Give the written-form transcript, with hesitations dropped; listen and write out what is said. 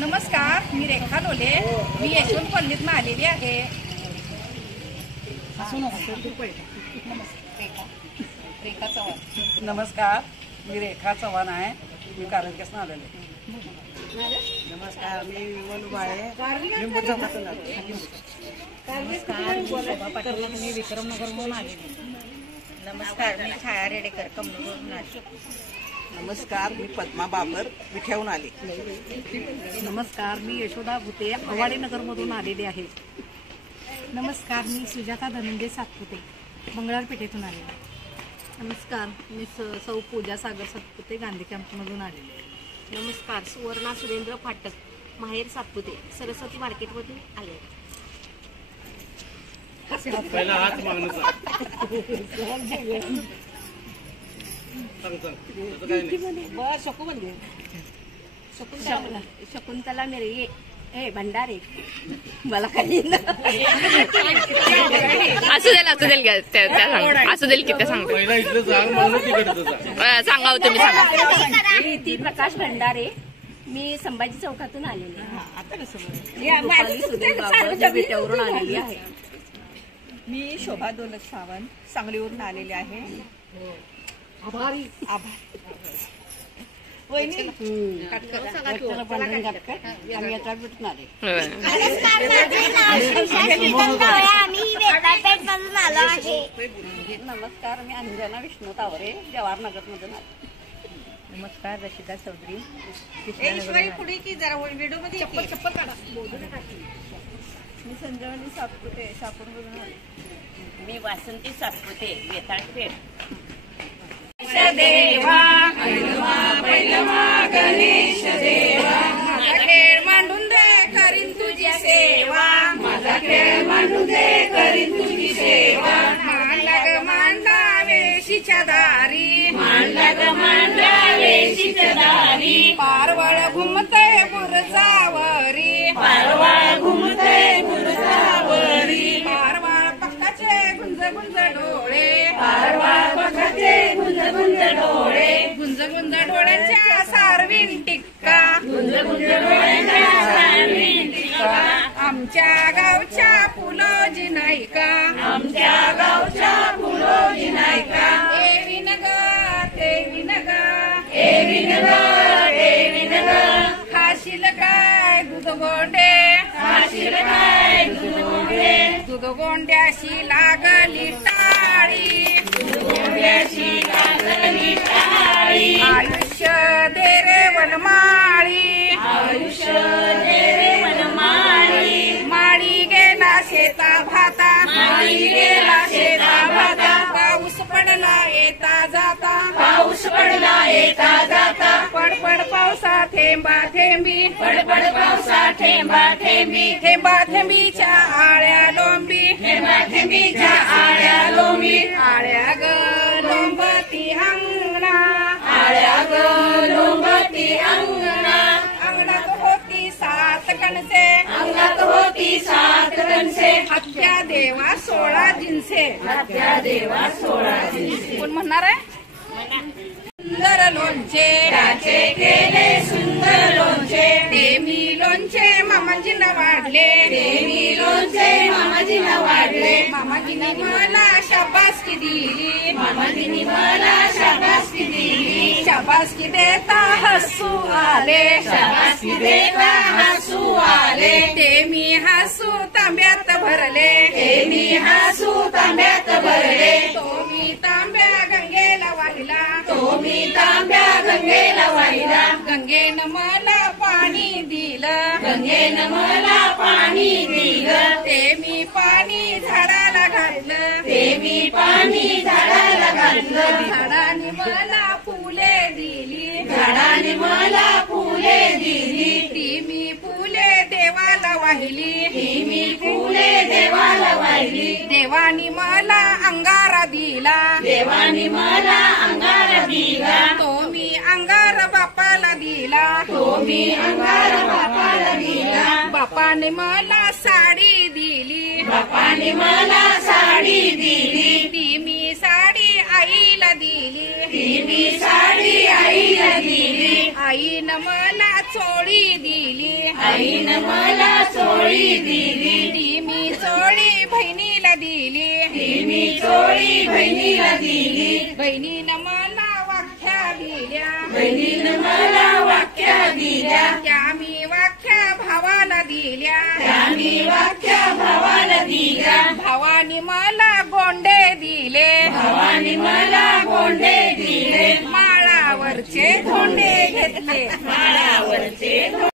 नमस्कार, मी रेखा लोले. मी यशवंतपल्लीतून आलेली आहे. रेखा चव्हाण. नमस्कार, मी रेखा चव्हाण आहे. मी कारंजेतून आलेले. नमस्कार, मी विमलबाई लिंबूचौकातून आले. नमस्कार, मी शोभा पाटील. मी विक्रमनगरहून आलेली. नमस्कार, मी छाया रेडेकर कमनूरवरून आले. नमस्कार, मी पद्मा बाबर विठ्याहून आले. नमस्कार, मी यशोदा भुते आवाडेनगरमधून आलेली आहे. नमस्कार, मी सुजाता धनंजय सातपुते मंगळवारपेठेतून आलेली. नमस्कार, मी सौ पूजा सागर सातपुते गांधी कॅम्पमधून आलेली. नमस्कार, सुवर्णा सुरेंद्र फाटक माहेर सातपुते सरस्वती मार्केटमधून आले. पहिला हात मागणं शकुंतला मिरगे हे भंडारे मला काही असू देईल की त्या सांगतो. पहिला इथलं सांग, मग तिकडचं सांग. सांगा हो तुम्ही सांगा. प्रीती प्रकाश भंडारे. मी संभाजी चौकातून आलेली बेट्यावरून आलेली आहे. मी शोभा दौलत सावंत सांगलीवरून आलेले आहे. आभारी. वहिनी आम्ही यात्रा भेटून आले. नमस्कार, मी अंजना विष्णू तावरे जवाहरनगरमधून आले. नमस्कार, रशिदा चौधरी. पुढे की जरा व्हिडिओ मध्ये चप्पल काढा. मी संजीवनी सातपुते शापूरवरून आले. मी वासंती सातपुते वेताळपेठ. देवा गणेश देवा, माझा खेळ मांडून दे करीन तुझी सेवा. माझा खेळ मांडून दे करीन तुझी सेवा. मांडला ग मांडला वेशीच्या दारी, मांडला ग मांडला वेशीच्या दारी. पारवळ घुमते बुरजावरी, पारवळ घुमते बुरजावरी. पारवळ पक्काचे गुंज गुंज डोळे, पारवळ पक्काचे गुंज गुंज डोळे. गुंज गुंज डोळ्यांच्या सारवीन टिक्का, गुंज गुंज डोळ्यांच्या सारवीन टिक्का. आमच्या गावच्या पुलोजी नायिका, आमच्या गावच्या पुलोजी नायिका. एवी नगर देवी नगर, एवी नगर देवी नगर. खाशील काय दूध गोंडे, खाशील काय दूध गोंडे. दूध गोंड्याशी लागली टाळी, दूध गोंड्याशी लागली टाळी. आयुष्य दे रे वनमाळी, आयुष्य दे रे वनमाळी. माळी गेला शेता भाता, माळी गेला शेता भाता. पाऊस पडला येता जाता, पाऊस पडला येता जाता. पडपड पावसा थेंबा थेंबी, पडपड पावसा थेंबा थेंबी. थेंबा थेंबीच्या आळ्या लोंबी, थेंबा थेंबीच्या आळ्या लोंबी. आळ्या ग लोंबती अंगणा, आळ्या ग लोंबती अंगणा. अंगणात होती 7 कणसे, अंगणात होती 7 कणसे. हत्या देवा 16 जिन्से, हत्या देवा 16 जिन्से. कोण म्हणणार आहे? सुंदर लोणचे त्याचे केले सुंदर लोणचे. देवी लोणचे मामाजींना वाढले, देवी लोणचे मामाजींना वाढले. मामाजींनी मला शाबासकी दिली, मामाजींनी मला शाबासकी दिली. शाबासकी देता हसू आले, शाबासकी देता हसू आले. ते मी हसू तांब्यात भरले, ते मी हसू तांब्यात भरले. तो मी तांब्या गंगेला वाहिला, तो मी तांब्या गंगेला वाहिला. गंगेनं मला पाणी दिलं, गंगेनं मला पाणी दिलं. ते मी पाणी झाडाला घातलं, ते मी पाणी झाडाला घातलं. झाडाने मला फुले दिली, झाडाने मला फुले दिली. ती मी फुले देवाला वाहिली, ती मी फुले देवाला वाहिली. देवानी मला अंगारा दिला, देवानी मला अंगारा दिला. तो मी अंगार बापाला दिला, तो मी अंगार बापाला दिला. बापाने मला साडी दिली, बापाने मला साडी दिली. ती मी साडी आईला दिली ती मी साडी आईला दिली आईनं मला चोळी दिली आईनं मला चोळी दिली ती मी चोळी बहिणीला दिली ती मी चोळी बहिणीला दिली बहिणीनं मला वाख्या दिल्या बहिणीनं मला वाख्या दिल्या त्या मी वाख्या भावाला दिल्या त्या मी वाख्या भावाला दिल्या भावानी मला गोंडे दिले भावानी मला गोंडे दिले माळावरचे धोंडे घेतले माळावरचे